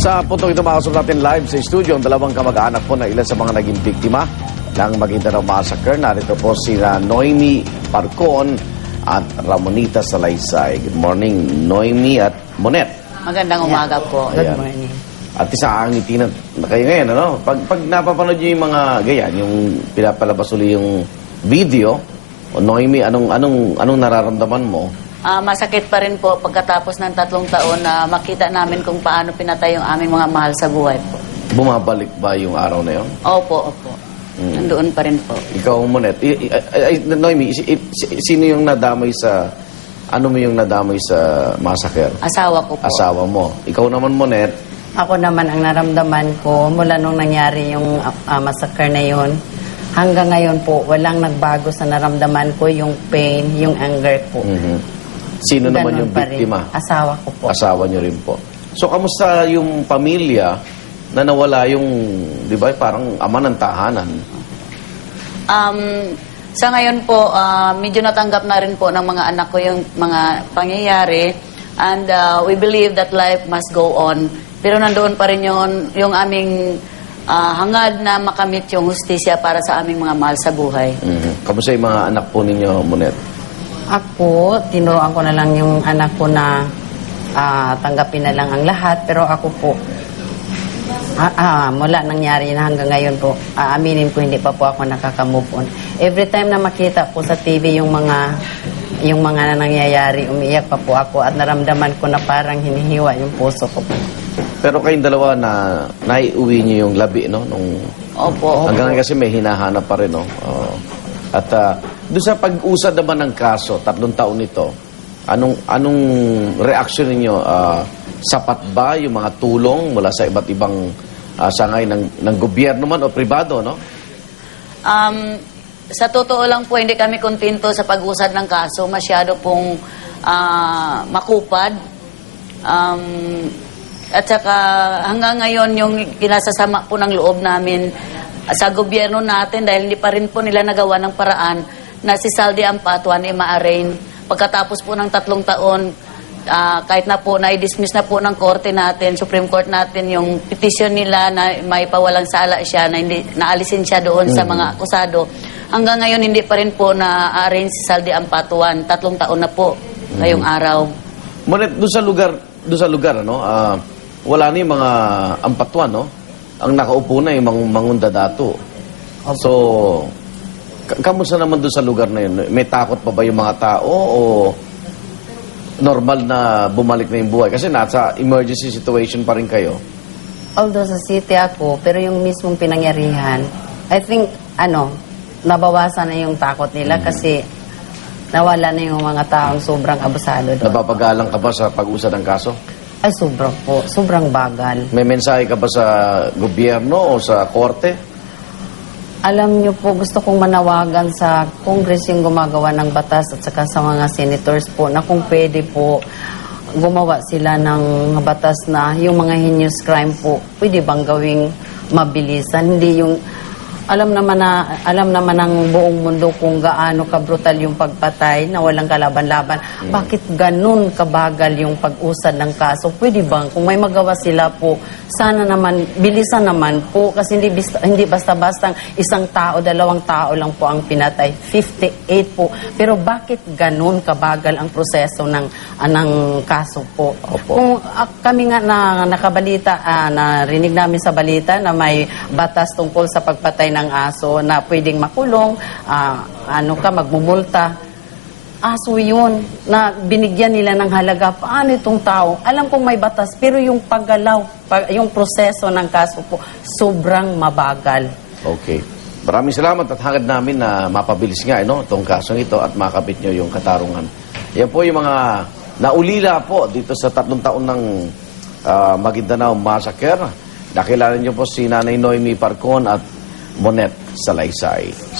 Sa puntong ito, makasok natin live sa studio ang dalawang kamag-anak po na ilan sa mga naging biktima ng Maguindanao Massacre. Narito po sila Noemi Parcon at Ramonita Salaysay. Good morning, Noemi at Monet. Magandang umaga po. Ayan. Good morning. At isa ang ngiti na kayo ngayon, ano? Pag napapanood nyo yung mga ganyan, yung pinapalabas uli yung video, Noemi, anong nararamdaman mo? Masakit pa rin po pagkatapos ng 3 taon na makita namin kung paano pinatay yung aming mga mahal sa buhay po. Bumabalik ba yung araw na yun? Opo. Nandoon pa rin po. Ikaw, Monet. Noemi, sino yung nadamay sa... Ano mo yung nadamay sa massacre? Asawa ko po. Asawa mo. Ikaw naman, Monet. Ako naman ang naramdaman ko mula nung nangyari yung massacre na yun. Hanggang ngayon po, walang nagbago sa naramdaman ko, yung pain, yung anger ko. Sino naman Ganun yung pa rin. biktima? Asawa ko po. Asawa niyo rin po. So, kamusta yung pamilya na nawala yung, di ba, parang ama ng tahanan? Sa ngayon po, medyo natanggap na rin po ng mga anak ko yung mga pangyayari. And we believe that life must go on. Pero nandoon pa rin yung aming hangad na makamit yung hustisya para sa aming mga mahal sa buhay. Kamusta yung mga anak po ninyo, Monet? Ako, tinuruan ko na lang yung anak ko na tanggapin na lang ang lahat. Pero ako po, mula nangyari na hanggang ngayon po, aaminin ko hindi pa po ako nakaka-move on. Every time na makita po sa TV yung mga nangyayari, umiiyak pa po ako at naramdaman ko na parang hinihiwa yung puso ko po. Pero kayong dalawa na naiuwi niyo yung labi, no? Opo. Hanggang ngayon kasi may hinahanap pa rin, no? At doon sa pag-usad naman ng kaso, 3 taon nito, anong reaksyon ninyo? Sapat ba yung mga tulong mula sa iba't ibang sangay ng gobyerno man o pribado, no? Sa totoo lang po, hindi kami kontento sa pag-usad ng kaso. Masyado pong makupad. At saka hanggang ngayon yung kinasasama po ng loob namin sa gobyerno natin dahil hindi pa rin po nila nagawa ng paraan na si Saldi Ampatuan ay ma-arraign. Pagkatapos po ng 3 taon, kahit na po na-dismiss na po ng korte natin, Supreme Court natin, yung petition nila na may pawalang sala siya, na hindi naalisin siya doon sa mga akusado. Hanggang ngayon hindi pa rin po na-arraign si Saldi Ampatuan. 3 taon na po ngayong araw. Monet, doon sa lugar, ano? Wala na yung mga Ampatuan, no? Ang nakaupo na yung Mangundadato. So, kamusta naman doon sa lugar na yun? May takot pa ba yung mga tao o normal na bumalik na yung buhay? Kasi nasa emergency situation pa rin kayo. Although sa city ako, pero yung mismong pinangyarihan, I think, nabawasan na yung takot nila kasi nawala na yung mga taong sobrang abusado doon. Napapagalang ka ba sa pag-usad ng kaso? Ay, sobrang po. Sobrang bagal. May mensahe ka ba sa gobyerno o sa korte? Alam niyo po, gusto kong manawagan sa Congress yung gumagawa ng batas at saka sa mga senators po na kung pwede po gumawa sila ng batas na yung mga heinous crime po, pwede bang gawing mabilisan? Hindi yung alam naman ng buong mundo kung gaano kabrutal yung pagpatay na walang kalaban-laban. Bakit ganun kabagal yung pag-usad ng kaso? Pwede bang kung may magawa sila po, sana naman, bilisan naman po kasi hindi basta-bastang 1 tao, 2 tao lang po ang pinatay. 58 po. Pero bakit ganun kabagal ang proseso ng kaso po? Opo. Kung kami nga na nakabalita, narinig namin sa balita na may batas tungkol sa pagpatay ng aso na pwedeng makulong, magmumulta. Aso yun, na binigyan nila ng halaga. Paano itong tao? Alam kong may batas, pero yung paggalaw, yung proseso ng kaso po, sobrang mabagal. Okay. Maraming salamat at hangad namin na mapabilis nga itong kasong ito at makapit nyo yung katarungan. Yan po yung mga naulila po dito sa 3 taon ng Maguindanao Massacre. Nakilala nyo po si Nanay Noemi Parcon at Monet Salaysay.